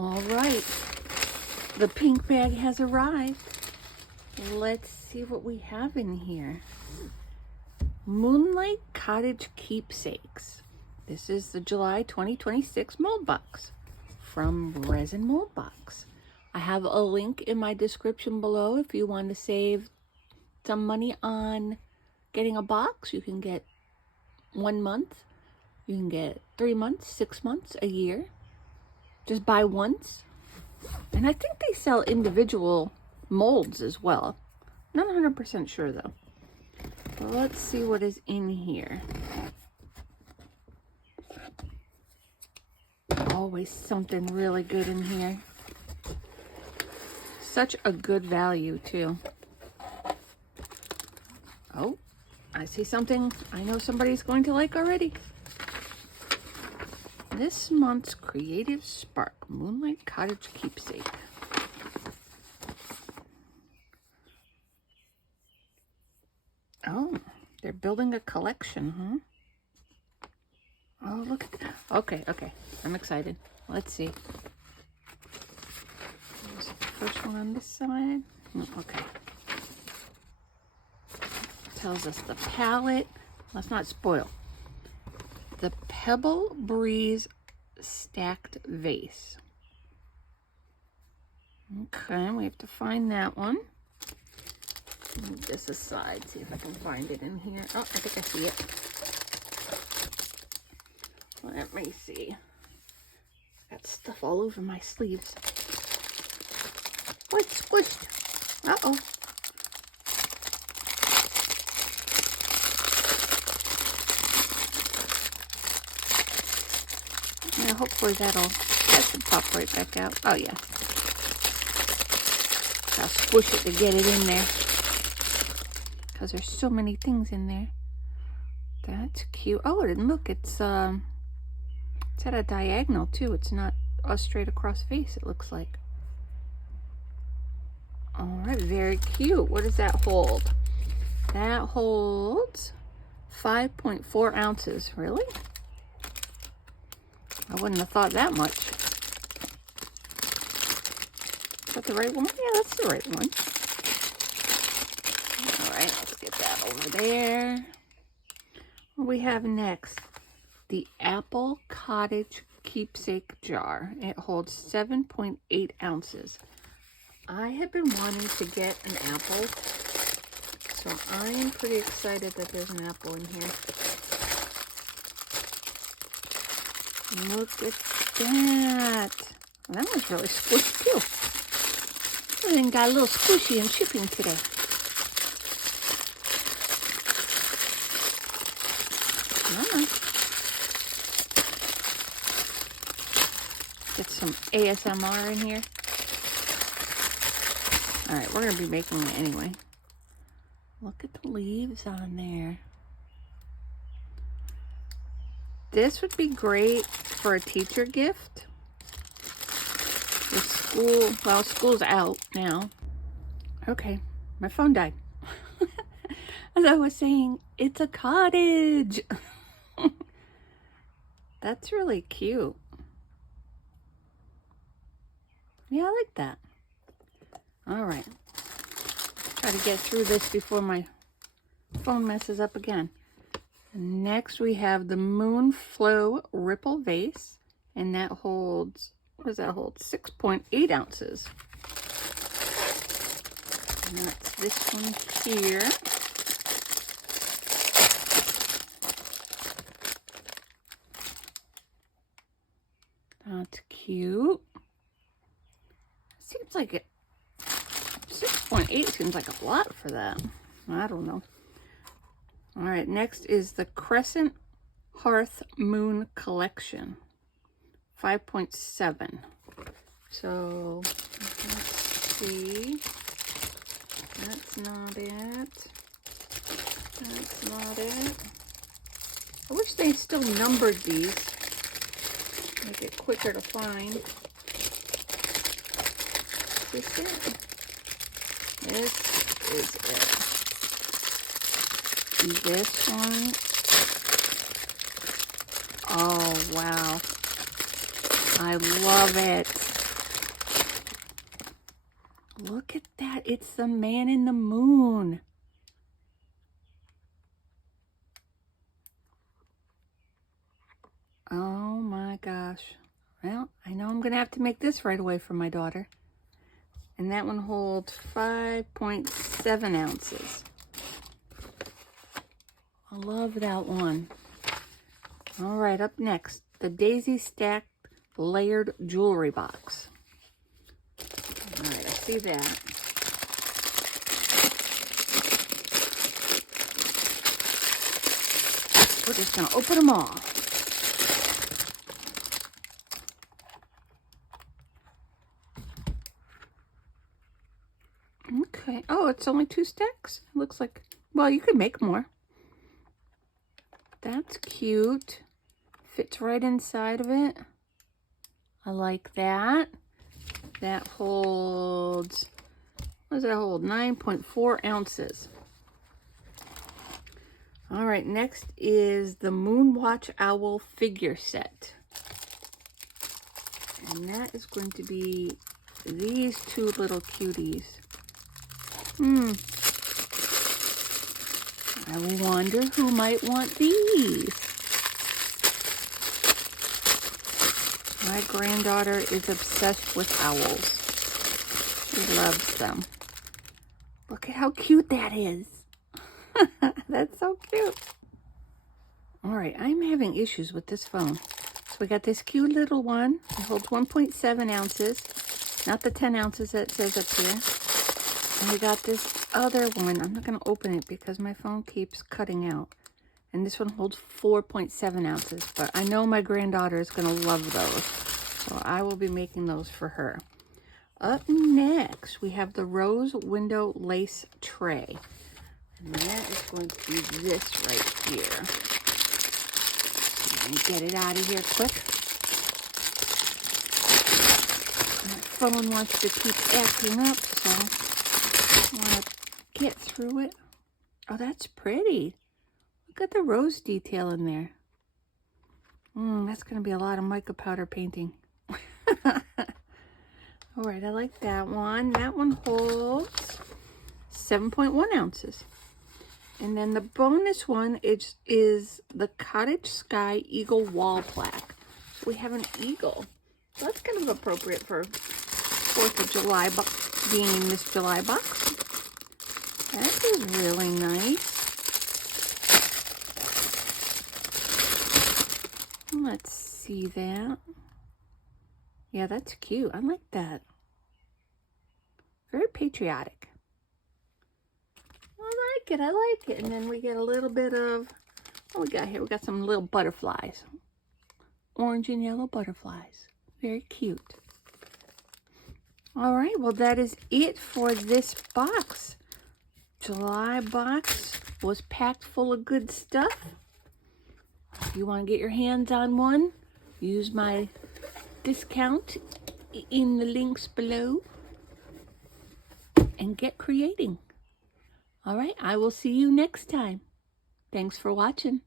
All right, the pink bag has arrived. Let's see what we have in here. Moonlight Cottage Keepsakes. This is the July 2026 mold box from Resin Mold Box. I have a link in my description below if you want to save some money on getting a box. You can get 1 month, you can get 3 months, 6 months, a year. Just buy once. And I think they sell individual molds as well. Not 100% sure though. But let's see what is in here. Always something really good in here. Such a good value too. Oh, I see something I know somebody's going to like already. This month's Creative Spark Moonlight Cottage Keepsake. Oh, they're building a collection, huh? Oh, look at that. Okay, I'm excited. Let's see. There's the first one on this side. Okay. Tells us the palette. Let's not spoil. The Pebble Breeze Stacked Vase. Okay, we have to find that one. Move this aside, see if I can find it in here. Oh, I think I see it. Let me see. Got stuff all over my sleeves. Oh, it's squished. Uh-oh. Yeah, hopefully that should pop right back out. Oh yeah. I'll squish it to get it in there. Because there's so many things in there. That's cute. Oh, and look, it's at a diagonal too. It's not a straight across face, it looks like. Alright, very cute. What does that hold? That holds 5.4 ounces. Really? I wouldn't have thought that much. Is that the right one? Yeah, that's the right one. Alright, let's get that over there. What do we have next? The Apple Cottage Keepsake Jar. It holds 7.8 ounces. I have been wanting to get an apple, so I am pretty excited that there's an apple in here. Look at that. Well, that one's really squishy too. Everything got a little squishy in shipping today. Get some ASMR in here. Alright, we're going to be making it anyway. Look at the leaves on there. This would be great for a teacher gift. With school, well, school's out now. Okay, my phone died. As I was saying, it's a cottage. That's really cute. Yeah, I like that. All right. Try to get through this before my phone messes up again. Next, we have the Moonflow Ripple Vase, and that holds, what does that hold? 6.8 ounces. And that's this one here. That's cute. Seems like it. 6.8 seems like a lot for that. I don't know. All right, next is the Crescent Hearth Moon Collection. 5.7. So, let's see. That's not it. That's not it. I wish they still numbered these. Make it quicker to find. This is it. This is it. This one. Oh, wow. I love it. Look at that. It's the man in the moon. Oh my gosh. Well, I know I'm going to have to make this right away for my daughter. And that one holds 5.7 ounces. I love that one. All right, up next, the Daisy Stacked Layered Jewelry Box. All right, I see that. We're just going to open them all. Okay. Oh, it's only 2 stacks? It looks like, well, you could make more. That's cute. Fits right inside of it. I like that. That holds, what does that hold? 9.4 ounces. All right, next is the Moonwatch Owl figure set. And that is going to be these 2 little cuties. I wonder who might want these. My granddaughter is obsessed with owls. She loves them. Look at how cute that is. That's so cute. All right, I'm having issues with this phone. So we got this cute little one. It holds 1.7 ounces. Not the 10 ounces that it says up here. And we got this other one. I'm not going to open it because my phone keeps cutting out. And this one holds 4.7 ounces. But I know my granddaughter is going to love those. So I will be making those for her. Up next, we have the Rose Window Lace Tray. And that is going to be this right here. Let me get it out of here quick. My phone wants to keep acting up, so I want to get through it. Oh, that's pretty. Look at the rose detail in there. That's going to be a lot of mica powder painting. All right, I like that one. That one holds 7.1 ounces. And then the bonus one is the Cottage Sky Eagle Wall Plaque. So we have an eagle. So that's kind of appropriate for 4th of July, being this July box. That is really nice. Let's see that. Yeah, that's cute. I like that. Very patriotic. I like it. And then we get a little bit of, what we got here? We got some little butterflies. Orange and yellow butterflies. Very cute. All right, well, that is it for this box. July box was packed full of good stuff. If you want to get your hands on one, use my discount in the links below and get creating. All right, I will see you next time. Thanks for watching.